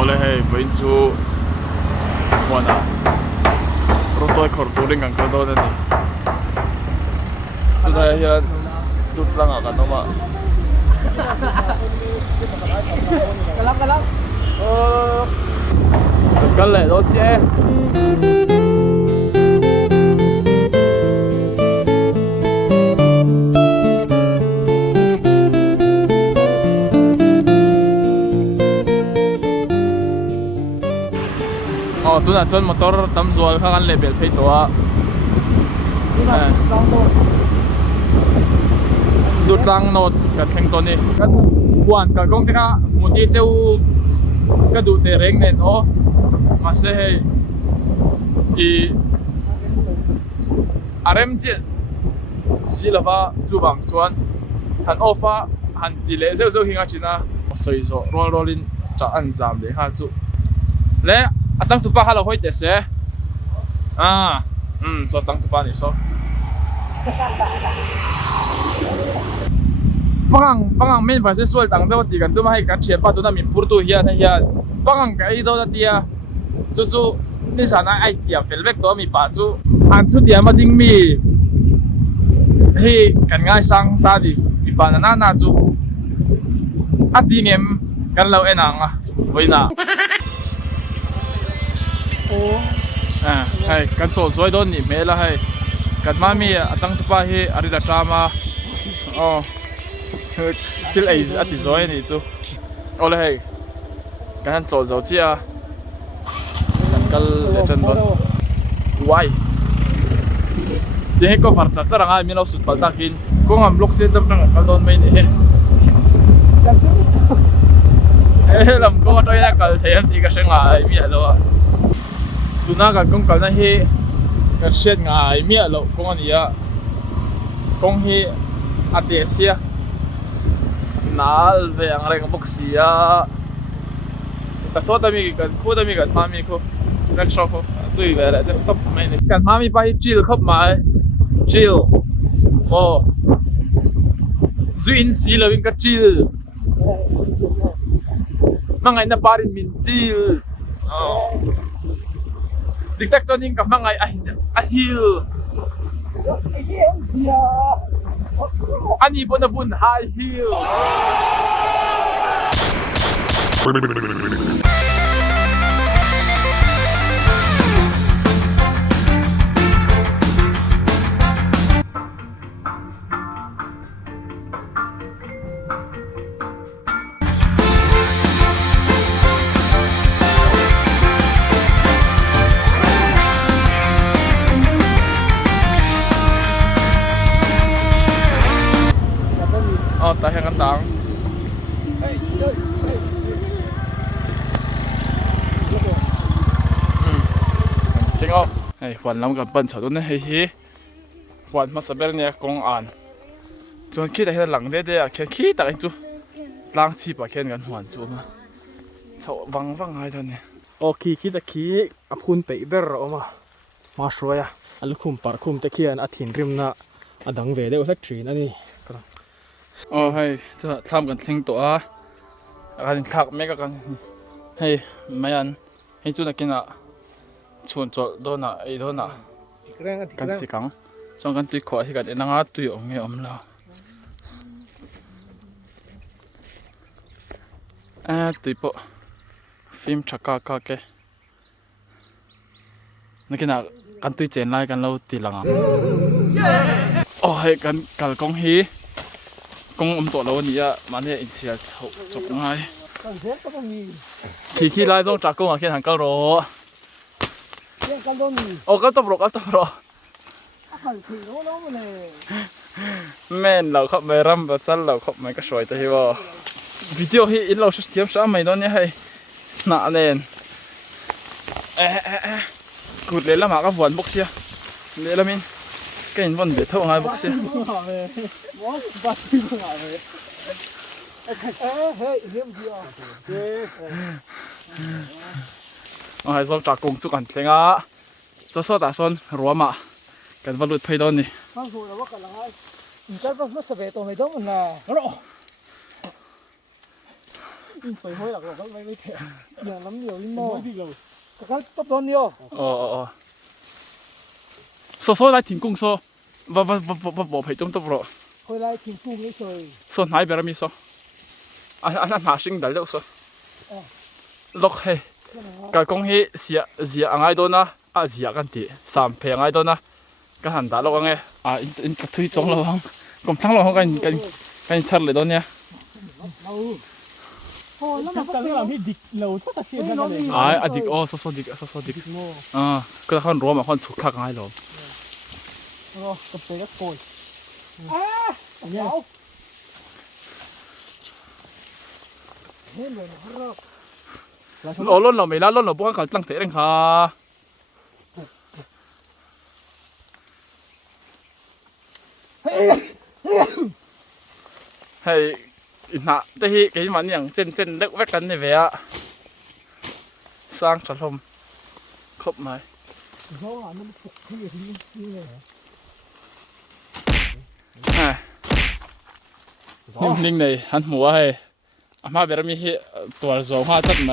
ole hei với chú quan à rồi tôi khổ tu đến gần cơ đôi này tôi thấy hiện đút lăng ở gần đó mà cái lắm cái lệ đó chứ tôi là chân motor tắm ruột khác ăn level thấy to đút lăng nốt cái thằng to này cái quan cái công ty khác một tí châu cái đút để rèn nên ó mà sẽ ý RM chứ xí là va chú bằng chuan hắn offer hắn tỷ lệ dễ hình ảnh na soi rồi roll in cho ăn giảm để ha chú lẽ chẳng tụi ba hello hỏi thế sẽ so chẳng tụi ba này so pangang main phải xuôi tặng đâu thì cần tụi ba hay cắt chém ba tụi nó mình pur tu hiền hay hiền pangang cái đâu đó tia chúนี่สานะไอเดียเฟลเวกตัวมีป่าจูอันทุเดียมาดิ้งมีเฮ้กันง่ายสังตาดิมีป่านานาจูอัดดิ้งเอ็มกันเราเอ็นังอ่ะไว้น่ะให้กันโซ่สวยโดนนี่เมล่ะให้กันมามีจังตุปาให้อาริดาตรามาอ๋อฟิลไออัดที่สวยนี่จูเอาเลยให้กันโซ่เจ้าเจ้าkal legend don why je ko farcha charanga mi lo sut palta kin ko ngam lok se dam nang kal don mai ni he lam ko to ya kal thean ti ka senga ai mi alo tuna ka kong kal na he ka shet nga ai mi alo ko ani ya kong he atesia nal ve ang reng boxia ta so ta mi kan khu ta mi kan ma mi khuนักช็อปสุดเลยแหละจะต้องไม่เนี่ยการมามีไปจิลเข้ามาจิลโอ้ซุอินซีเลยวิ่งกับจิลมั่งไงนะบารินมินจิลดิกตักจอนิงกับมั่งไงอะฮิลอันนี้บนบุญไฮฮิลตาแห่งกันตังจริงอ่ะไอ้วันเรากับปั่นเฉาตัวนี้เฮ้ยวันมาสับเบลเนี่ยกองอ่านจนคิดแต่หลังเด็ดๆแค่คิดแต่จู่ล้างชีพอะแค่กันหวานจู่มาเฉาวังไงท่านเนี่ยโอเคคิดแต่คิดอพุนเตะเบลออกมาช่วยอ่ะอันลูกคุมปากคุมตะเคียนอาทินริมน่ะอดังเวเดอร์เล็กทรีนั่นนี่โอ้ให้จะทำกันทิ้งตัวกันขักไม่กันให้ไม่อันให้จุดนักกินอ่ะชวนจอดโดนอ่ะไอ้โดนอ่ะกันสิกังจงกันตุยขวาที่กันเอ็นงาตุยองเงี้ยแล้วตุยปะฟิล์มชักกะเกนักกินอ่ะกันตุยเจนไล่กันเราตีหลังอ่ะโอ้ให้กันกัลกงฮีกงตัวเราเนี่ยมันเนี่ยอินเสียจบง่ายขี่ไล่ต้องจากกงอ่ะแค่ทางก็รอโอ้ก็ตบรอแม่เราขับไม่รำแบบจันเราขับไม่ก็สวยแต่ว่าวิดีโอที่อินเราใช้เทียมซ้ำไม่โดนเนี่ยให้หนาแน่นกูเลยละหมาก็หวานบกเสียเลยละมินcái nhìn vẫn để thâu ngay bốc xí. Hai số trả cùng chụp ảnh thế ngã, số đã son rùa mà, cái vật lụt phay đòn đi. อินใส่ห้อยหลักก็ไม่แข็งอย่างน้ำเหนียวยิ่งมอดีเลยแต่ก็ตบตอนเดียว哦โซ่来停工โซ่บ่陪中ตบหรอห้อยไล่ทิ้งฟูไม่เคยโซ่ไหนเบลมีโซ่อันนั้นหาสิ่งใดแล้วโซ่ล็อกให้ก็คงให้เสียอะไรตัวนะเสียกันทีสามเพลงอะไรตัวนะก็หันตาล็อกไงอินกระทุยจงระวังกลมทั้งระวังกันชัดเลยตัวเนี้ยโอ้แล้วมันก็เรื่องที่ดิกเราต้องตัดเสียงกันเลยดิกโซ่ดิกก็ถ้าคนรวมคนถูกขักง่ายหรอกับเตะก็โกยอันนี้เฮ้ยเลยนะครับล้นเราไม่ละล้นเราพวกเขาตั้งเตะเองค่ะให้อินหะแต่ที่ไอ้มันอย่างเจนเล็กแวกกันในเวียสร้างสังคมครบไหมนิ่งๆเลยหันหัวให้อาม่าเบรมีตัวสองห้าจัดไหม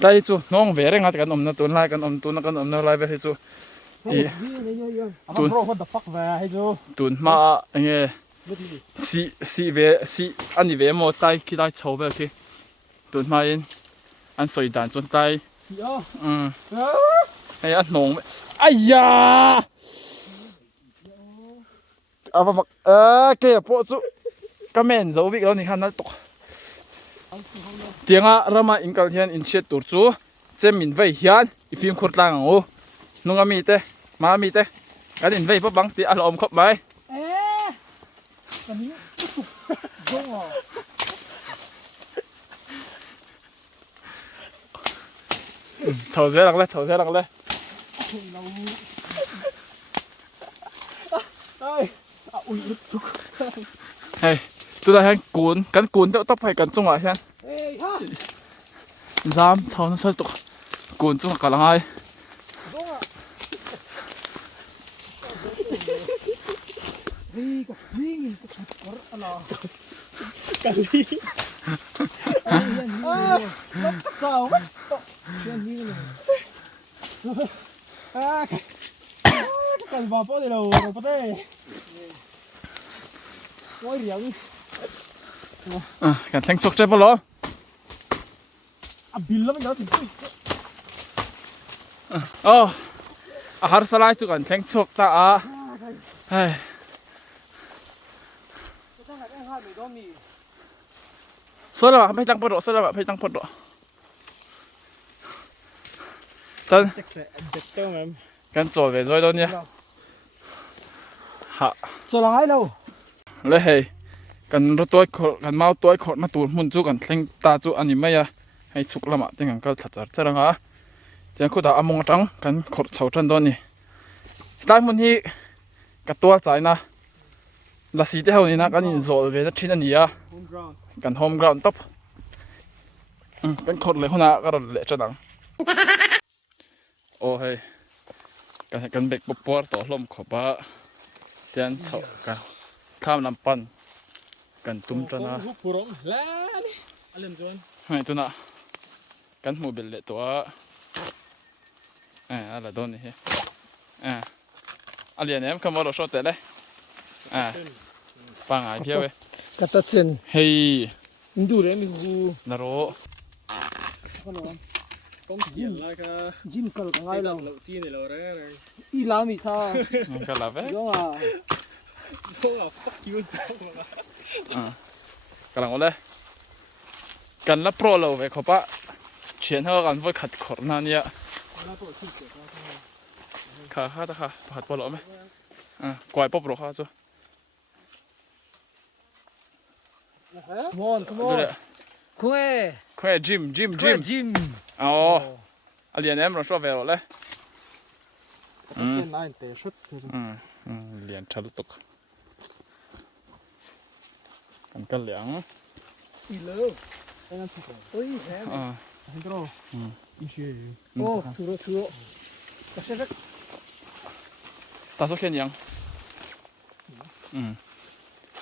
ได้จูน้องเวรงอ่ะกันนะตัวไล่กันตัวนักกันไล่ไปให้จูตุนwhat the fuck เวให้จูตุนมาเงี้ยสีอันนี้เวมอไตคิดได้ชาวไปโอเคตุนมาอินอันสวยด่านจนไตไอ้อันหนงไอ้ยาเกี่ยปวดจุก็แม่นจะวิ่งแล้วนี่คันนั้นตกเตียงเรามาอินกับเทียนอินเช็ดตัวจูเจมินไว้เฮียนอีฟิล์มขุดล่างโอ้นุ่งมีเตะมามีเตะกันอินไว้พวกบังตีอารมณ์ครบไหมวันนี้จุกอ่ะเฉาเสียหลังเลยเฮ้ยตัวไหนกันกูนเดี๋ยวต้องไปกันจังหวะเช่นจามเฉานั่นใช่ตัวกูนจังหวะกันละไงกันลีเจ้าเช่นนี้เลยกันบ้าปะเดี๋ยวเราปะเต้ว่าเรื่องกันแทงสุกใจปะหรอบิลแล้วมันจะถึงอาหารสลายสุกันแทงสุกตาเฮ้ยสลับไม่ตั้งปลดสลับไม่ตั้งปลดตอนกันจอดไปด้วยตอนนี้ฮะจะร้ายเราเลยเฮ้ยกันรถตัวกันเมาตัวขดมาตูนมุนจูกันเล่งตาจูอันนี้ไม่ยะให้ชุกละมาจังกันก็ถัดจากเจ้าฮะจังคุดาอมงจังกันขดเฉาจันตอนนี้ได้มุนที่กับตัวใจนะลาสีเท่านี้นะกันยินโซ่เวทชิ้นนี้อะกันโฮมกราวน์ท็อปกันขดเลยคนน่ะก็รถเละจังโอ้เฮ้ยกันเบรกปุ๊บปวดต่อลมขบะเตียนเฉากันข้ามน้ำปั่นกันตุ้มจันนะไม่ตัวน่ะกันหมูเบลเละตัวอะไรโดนนี่อะไรเนี่ยมันขโมยรถชนแต่เลยปังหายเพี้ยวเว้ยกระตัดเส้นเฮ้ยมึงดูเลยมึงดูนารกต้องเสียแล้วก็จิ้มกันง่ายเราจีนเราเลยอีลามีค่ะก็ลาเว้ยย่องfuck you กำลังเลยกันละโปรเราเว้ยเขาปะเชียนเขากันว่าขัดขอนานี่ข้าตะค่ะผัดปลาไหมกวายป๊อปหรอข้าจ้ะcome on คุยจิมอ๋ออะไรเนี่ยมันชอบเวลเลยเรียนชัดตุกกันเหลียงอีเลิฟไอ้นั่นสุดเลยเฮ้ยแฮมเห็นตัวอีเชี่ยโอ้ชัวร์กระเซ็กตาสุกเขียนยัง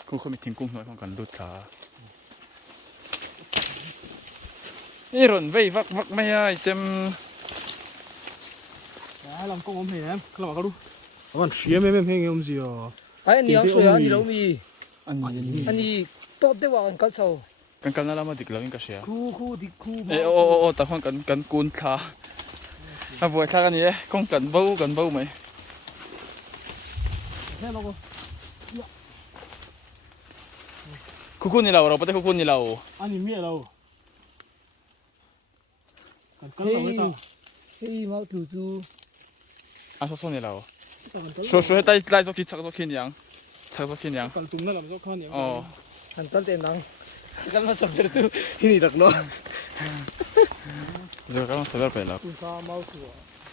กู เขามีทิ้งกุ้งน้อยของกันดูดขานี่ร่นไว้วักไม่ได้เจม Đấy, làm công ốm hề em, cái lọ có đủ. Còn xía mấy hề ốm gì à? Ai anh nhang sủi anh lâu mi อันนี้ anh đi tốt đấy vào anh cắt sầu กันนั่นเรามาดิกแล้วยังกระเชีย Khu đi khu. โอ้แต่ห้องกันกูนขาอ่ะบัวชากันนี้คงกันเบ้าไหม Thế nó có. คู่นี่เราไม่ได้คู่นี่เรา Anh nhìn mía đâu? Cần lẩu đấy tao. hey mau từ từ อ่ะโซนี่เรา Cần ช่วยได้สักทีชักสักทียังชักสักทียัง Cần tung nó làm sao con nhỉ? อ๋อ anh tao tên đắng cái mà sập được tu ini đặc lo จะก็ต้องเสด็จไปแล้ว Tung sao mau sủa.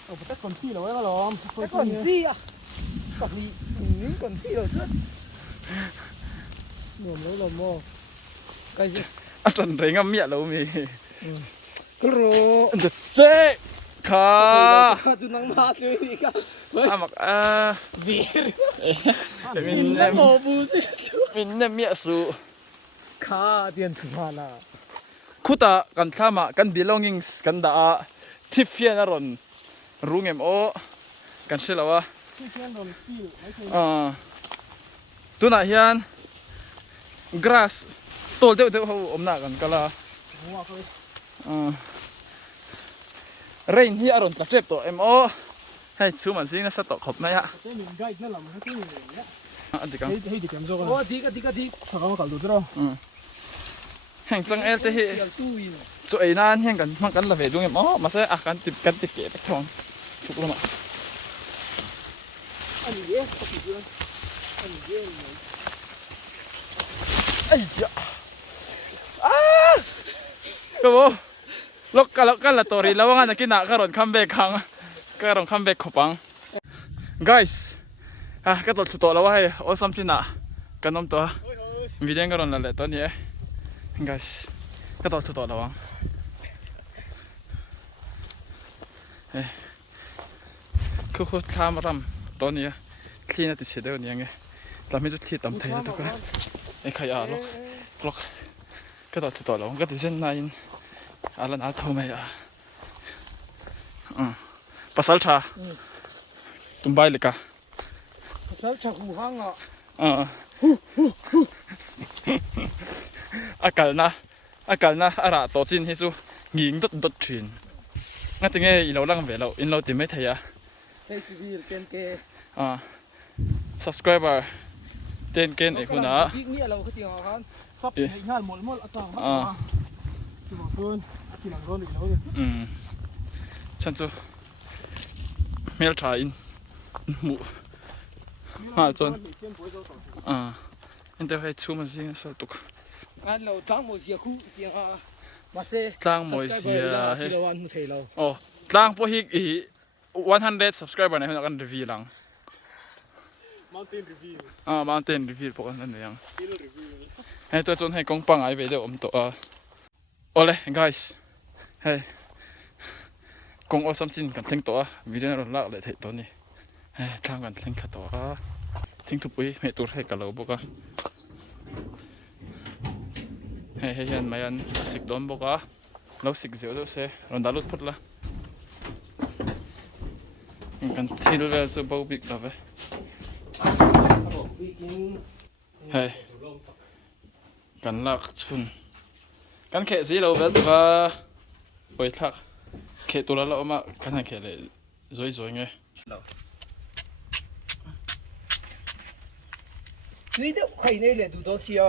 Ở một tất còn phi là cái lò. cái còn phi à còn gì những còn phi rồi chứ nhiều mấy lần mò cái gì อาจารย์เร่งอ่ะเมียเรามี cái rô เจ๊ขา chú nắng mátเลยđi cả อามักvì มินเนี่ย mò bu gì มินเนี่ยเมียสู khá tiền thử mà là คุตากันข้ามากัน belongings กันด่าทิฟเฟียนอรอนรู้เงมโอกันเชื่อแล้วว่า Phi khen rồi phi mấy cái. ตัวไหนเฮียน grass ตัวเดียวเขาอมหน้ากันก็ละ Hoa thôi. rain ที่อรอนตัดเจ็บตัวเอ็มโอให้ชูมันสิงั้นสต๊อกขอบไหมฮะ Cái mình guide nó làm cái gì nhá. อันนี้กัน Hey hey thì kèm cho con. ô tí cái tí Sao con cả lụt rồi. แห่งจังเอลเตฮี tiểu tu gì จุไอ้นั่นแห่งกันมันกันละเวดูเงมโอมาเสียกันติดเก๋ไปทองชุกลงมา anh gì vậy có gì chưa anh gì vậy ไอ้ยะก็บอกล็อกกันละตัวรีแล้วว่างั้นกินหนักก็รอนคัมแบกขังก็รอนคัมแบกขบัง guys ก็ตัวแล้วว่าให้โอ้ซ้ำจินน่ะกันน้ำตัววิดีโอก็รอนละเลยตอนนี้ guys ก็ตัวแล้วว่าคือทำรำตอนนี้คลีนติดเชื้อเดี๋ยวนี้ไงเราไม่จะคลีนต่ำเททุกคนไอ้ขยะล็อกก็ตัวแล้วก็ติดเส้นในอะไรน่าทำไมภาษาชาตุ้มใบเลยกะ sao chả hù hăng à อากาศนะอะไรตัวจริงที่สุดยิงดดชินงั้นถึงไงเราลังเวลาอินเราติดไม่เทีย đây suy nghĩ tên kê subscriber เต้นเกณฑ์ไอ้คุณนะ ý nghĩa là cái tiếng họ con Sắp thì ngay một ở tầng bắt vào. Thì bảo phương, thì làm luôn được đâu rồi. ฉันจะเมลทายอินหมูมาจนอันเดียวให้ชูมันสิสตุก anh lâu trắng một giờ khu tiếng à mà xe ตั้งมวยเสีย là เฮ้ xí lâu anh thấy lâu โอ้ตั้งพวกฮิกอี100 subscriber ในคนกันรีวิวหลัง Mountain review. mountain review พวกนั้นเนี่ย Hill review. ให้ตัวจนให้กองปังไอ้ไปเดี๋ยวตัวโอ้เลย guys เฮ้ยกองเอาซ้ำจินกันทิ้งตัววิดีโอเราละเลยเทตัวนี้เฮ้ยทางกันทิ้งขัดตัวทิ้งทุบปุ๋ยไม่ตัวให้กับเราบอกว่าเฮ้ยยันมายันสิกโดนบอกว่าเราสิกเสียวตัวเสียเราดัลุดพุดละกันที่เราจะบ่าวบิ๊กแล้วเว้ยเฮ้ยกันลักชุนกันแค่สิเราเวลว่าไปทักแค่ตัวเราเอามากันให้แค่เลยสวยๆไง tuy đâu khay này là đủ đó xia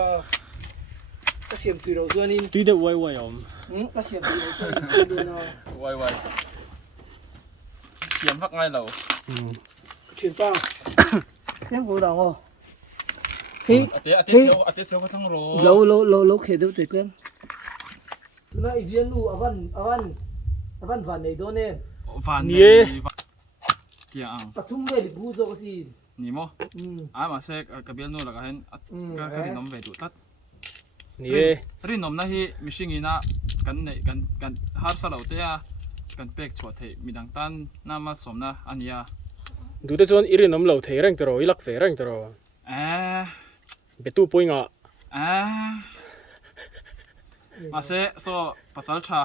cái xiêm tùy đầu xuân in Tuy được quay quay ổm. cái xiêm tùy đầu xuân in luôn ไวเสียมพักไงเรา chuyển pa em vô đầu không thì อาเตี้ยเชียวก็ทั้งโร lâu kể đâu tuyệt quen lại viên lu avan van này đó nè ฟันนี่เกี่ยง tập trung về để bu cho cái gì นี่มั้งมาเซกกับเบลนู่นแล้วก็เห็นก็รินนมไปดูตัด Nè. รินนมนะฮีมิชิงีนะกันฮาร์สลาวเตียกันเป็กชวดเทมีดังตันน้ำมาสมนะอันยา Đủ tới chuan irin nấm lẩu thế răng tro, ilak về răng tro. betu poinga mà sẽ so pasal cha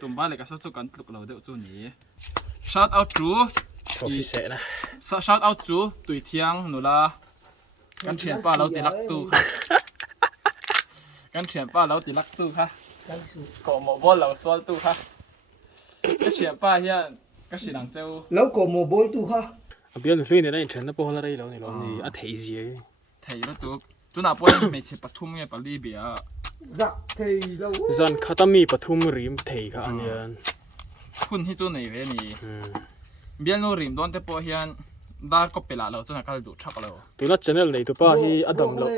tumba le ka sa chu kan tluk lo de chu ni shout out to trophy se na shout out to tui thiang nula kan thian pa lo ti lak tu kha kan thian pa lo ti lak tu kha ko mo bol lo sol tu kha kan thian pa hian ka sinang cheu lâu cổ mồ bôi tu ha bian hlui ne na in then na po la rei lo ni lo ni a thei ji thei ro tu tu na pon me che pathum nge pali bia dạ thì lâu zan khatami pathum rim thei kha anian hun hi chu nei ve ni bian no rim don te po hian da ko pela lo chu na kal du thak lo tuna channel nei tu pa hi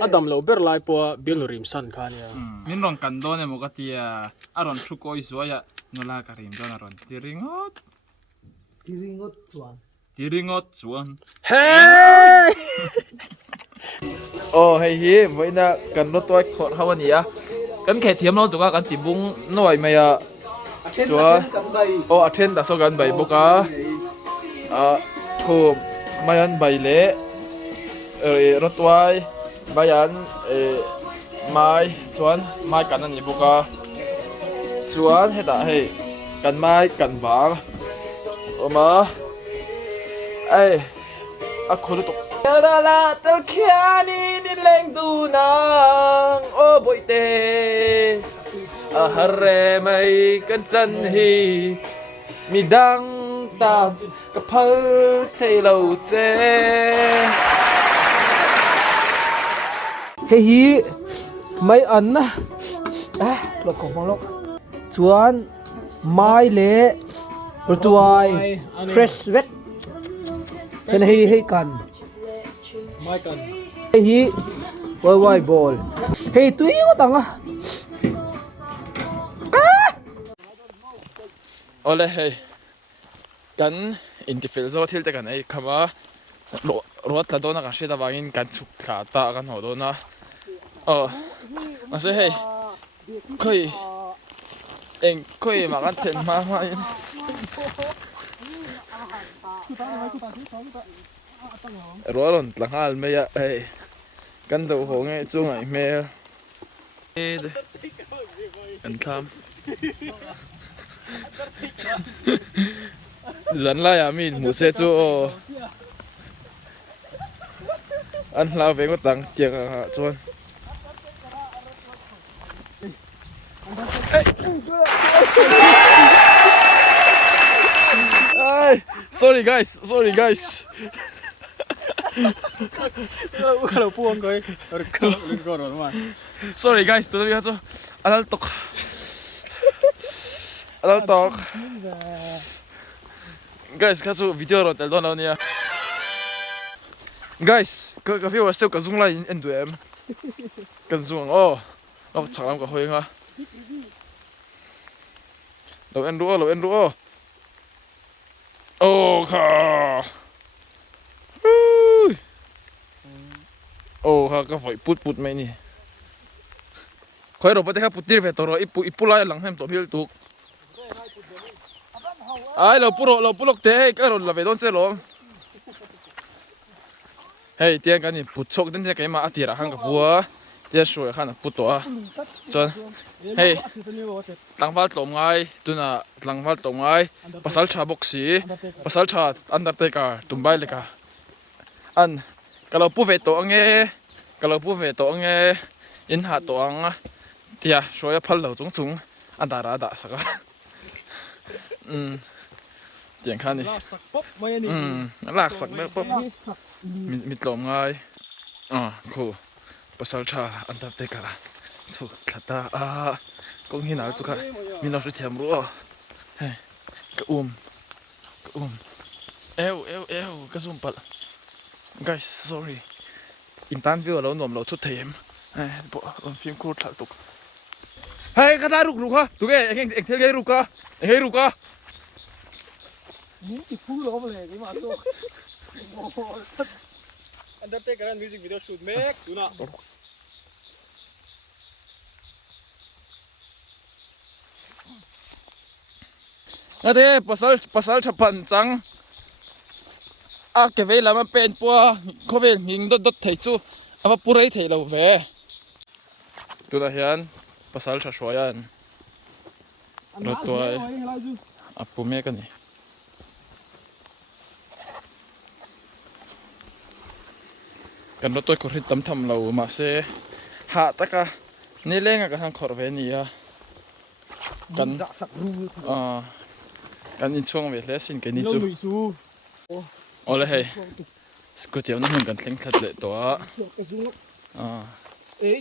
adam lo ber lai po bian rim san kha nia min rong kan don e mo ka tia aron thu ko izuaya nola ka rim don aron tiringot thì ngót chuan tiringot chuan hey oh hei hi voina kan no toy khot hawani a kan khe thiam lo tuka kan tibung noi mai a chua o athen da so gan bai boka a khu mayan bai le rotwai bayan mai chuan mai kan ani boka chuan heta hei kan mai kan bang oma ai a kholu to la la tel khiani ni leng du nang o boite a harre mai kan san hi mi dang ta ka phal thei lo che hey hi mấy ấn á lộc cổ mong lộc chuan mai lệ rồi tuai fresh wet sen hey cần mai kan hey hi wai ball hey tui có tang á ole hey kan intifil zo thil te kan ei khama ruat la dona ka sheda wangin kan chuk thla ta kan ho dona ma se hey khoi ma kan then ma in roron tlangal me ya hey kan do ho nge chu ngai me an tham dần la ya min mu se chu an lao về có tăng tiền à chuan sorry guys kalau puang koi kalau ma sorry guys tụi tôi cho anh tóc guys cái số video rồi telton đâu nè guys cái video là still cái zoom lại in tụi em cái zoom nó chẳng làm cái hồi nga lâu em đua kha kha cái vội put mày nè khơi rồi bắt đầu put đi về tàu rồi ipu lại lăng hem tàu hill tụ ai lo puro te cái rồi là về đón xe lo hey tiền cái này put chok đến cái mà ati ra hàng cái bùa tiền sủi khăn put to chân hey lang val tôm ngay tu na lang val tôm ngay pasal cha boxi pasal cha undertaker tumbai leka an kalau pu ve to ange in ha to anga tia shuai phal lo chung andara da saka tiền khan đi lạc sặc đấy pop mit lom ngay cool pasal cha undertaker chuk thata kong hi nào tu ka min nó thiam ru hey ka eo ka zoom pal guys sorry intan view lo nom lo thu them hey bo phim cool thak tuk hey ka ta ruk ha tu ke ek thel ge ruk ka những cái phun lỗ về cái mà tôi Undertaker music video shoot make tuna thế pasal chapan chang cái về làm pen po có về nhìn đốt thấy chú apa purai thei lo ve tuna hian pasal tha hruaian rotuai apu me ka ni kan rotoi ko hrit tam tham lo ma se ha taka ni lenga ka han khor ve ni ya kan kan in chuang ve hle sin ke ni chu ole hei scooty na hun kan thleng thlat le to a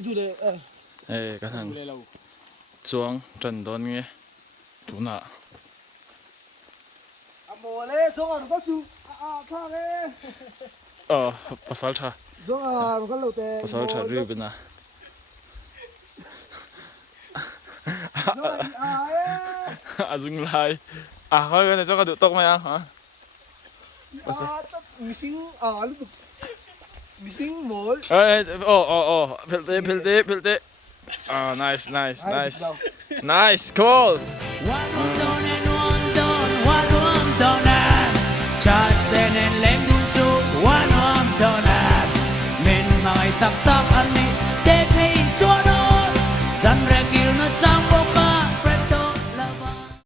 du le kan han chuang tran don nge tuna amole so ar ko su tha le pasal tha zo ko lo te pasal tha ri bina azung lai hoi cái này cho cái được tóc mày à hả missing mol Pilte. Nice. Nice, cool. Charles Tenen Lendun to one on Donald. Men mga itapta